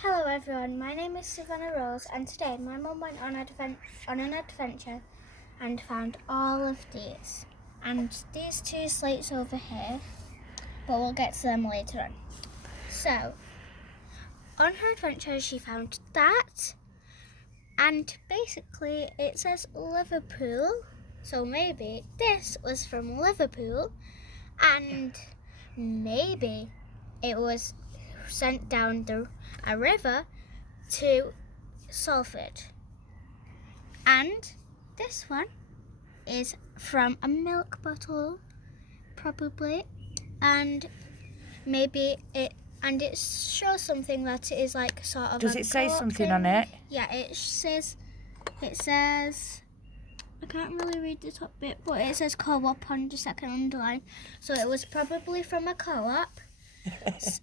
Hello everyone, my name is Savannah-Rose and today my mum went on an adventure and found all of these. And these two slates over here, but we'll get to them later on. So, on her adventure she found that, and basically it says Liverpool, so maybe this was from Liverpool, and maybe it was sent down a river to Salford. And this one is from a milk bottle, probably, and maybe it shows something that it is like sort of. Does it say something on it? Yeah, it says. I can't really read the top bit, but it says co-op on the second underline. So it was probably from a co-op.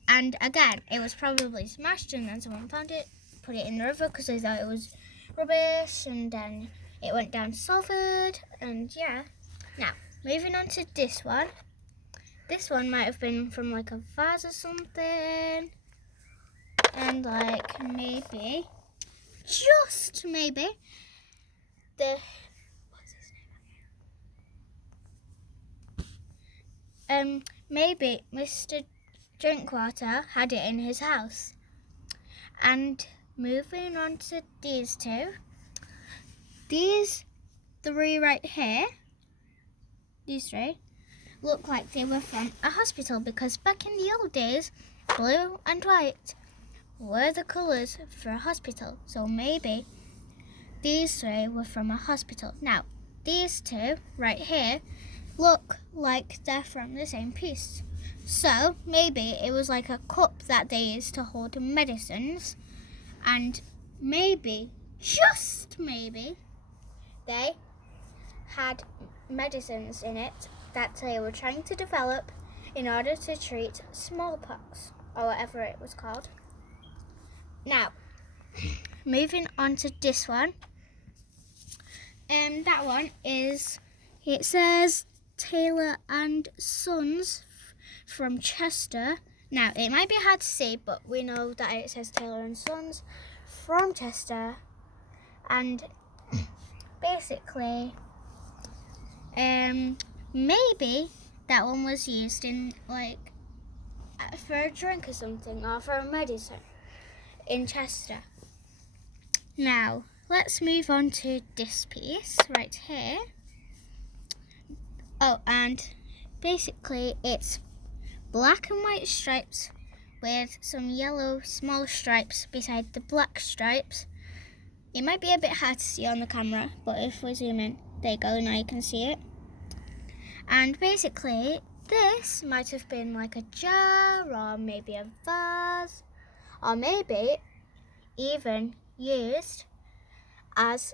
And again, it was probably smashed, and then someone found it, put it in the river because they thought it was rubbish, and then it went down to Salford, and yeah. Now, moving on to this one. This one might have been from like a vase or something, and like maybe, just maybe, maybe Mr. Drinkwater had it in his house. And moving on to these two, these three right here, these three, look like they were from a hospital because back in the old days, blue and white were the colours for a hospital. So maybe these three were from a hospital. Now, these two right here look like they're from the same piece. So maybe it was like a cup that they used to hold medicines, and maybe, just maybe, they had medicines in it that they were trying to develop in order to treat smallpox, or whatever it was called. Now, moving on to this one. That one is, it says Taylor and Sons from Chester. Now, it might be hard to see, but we know that it says Taylor and Sons from Chester. And basically, maybe that one was used in like for a drink or something, or for a medicine in Chester. Now, let's move on to this piece right here. Oh, and basically it's black and white stripes with some yellow small stripes beside the black stripes. It might be a bit hard to see on the camera, but if we zoom in, there you go, now you can see it. And basically, this might have been like a jar, or maybe a vase, or maybe even used as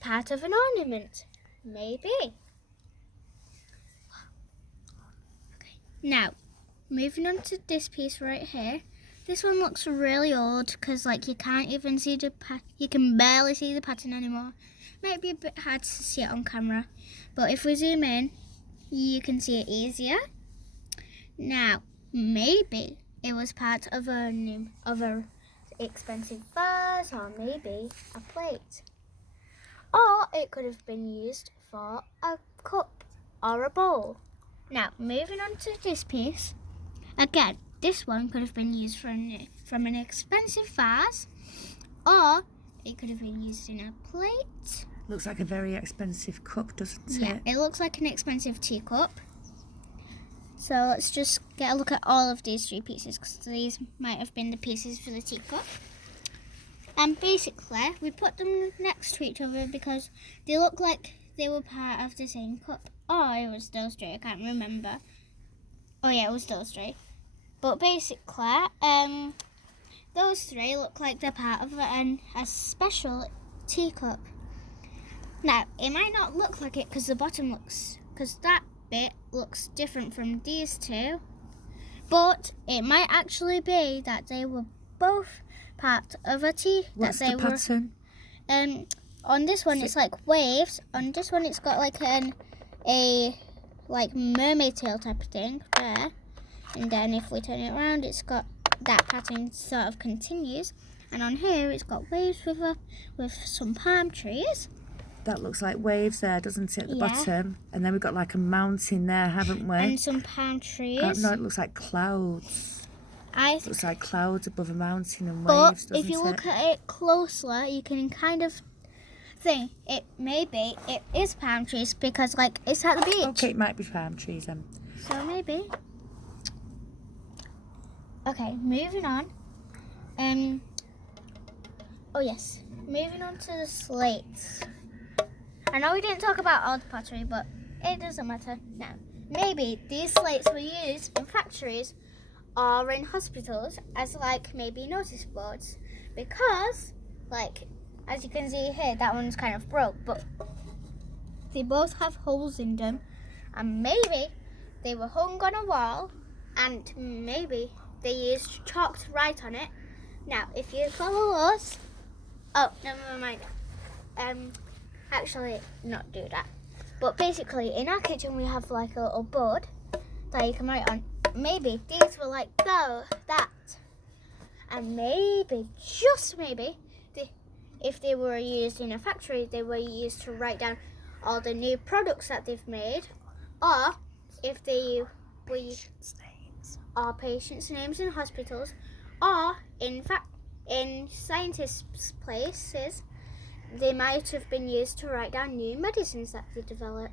part of an ornament. Maybe. Now, moving on to this piece right here. This one looks really old because like you can't even see you can barely see the pattern anymore. Might be a bit hard to see it on camera, but if we zoom in, you can see it easier. Now, maybe it was part of a expensive vase, or maybe a plate. Or it could have been used for a cup or a bowl. Now, moving on to this piece, again, this one could have been used from an expensive vase, or it could have been used in a plate. Looks like a very expensive cup, doesn't it? Yeah, it looks like an expensive teacup. So let's just get a look at all of these three pieces, because these might have been the pieces for the teacup. And basically, we put them next to each other because they look like they were part of the same cup. Oh, it was those three, I can't remember. Oh yeah, it was those three. But basically, those three look like they're part of a special teacup. Now, it might not look like it because that bit looks different from these two. But it might actually be that they were both part of a tea. What's the pattern? On this one, it's like waves. On this one, it's got like a like mermaid tail type of thing there. And then if we turn it around, it's got that pattern sort of continues. And on here it's got waves with some palm trees. That looks like waves there, doesn't it, at the Yeah. bottom? And then we've got like a mountain there, haven't we? And some palm trees. No, it looks like clouds. It looks like clouds above a mountain and But waves, doesn't if you look it? at it closer, you can kind of think it is palm trees because like it's at the beach. Okay, it might be palm trees then. So maybe. Okay, moving on. Oh yes, moving on to the slates. I know we didn't talk about all the pottery, but it doesn't matter now. Maybe these slates were used in factories or in hospitals as like maybe notice boards, because like as you can see here, that one's kind of broke, but they both have holes in them, and maybe they were hung on a wall, and maybe they used chalk to write on it. Now, if you follow us, oh, no, never mind. Actually, not do that. But basically, in our kitchen, we have like a little board that you can write on. Maybe these were like that, and maybe, just maybe, if they were used in a factory, they were used to write down all the new products that they've made, or if they were or patients' names in hospitals, or in scientists' places, they might have been used to write down new medicines that they develop.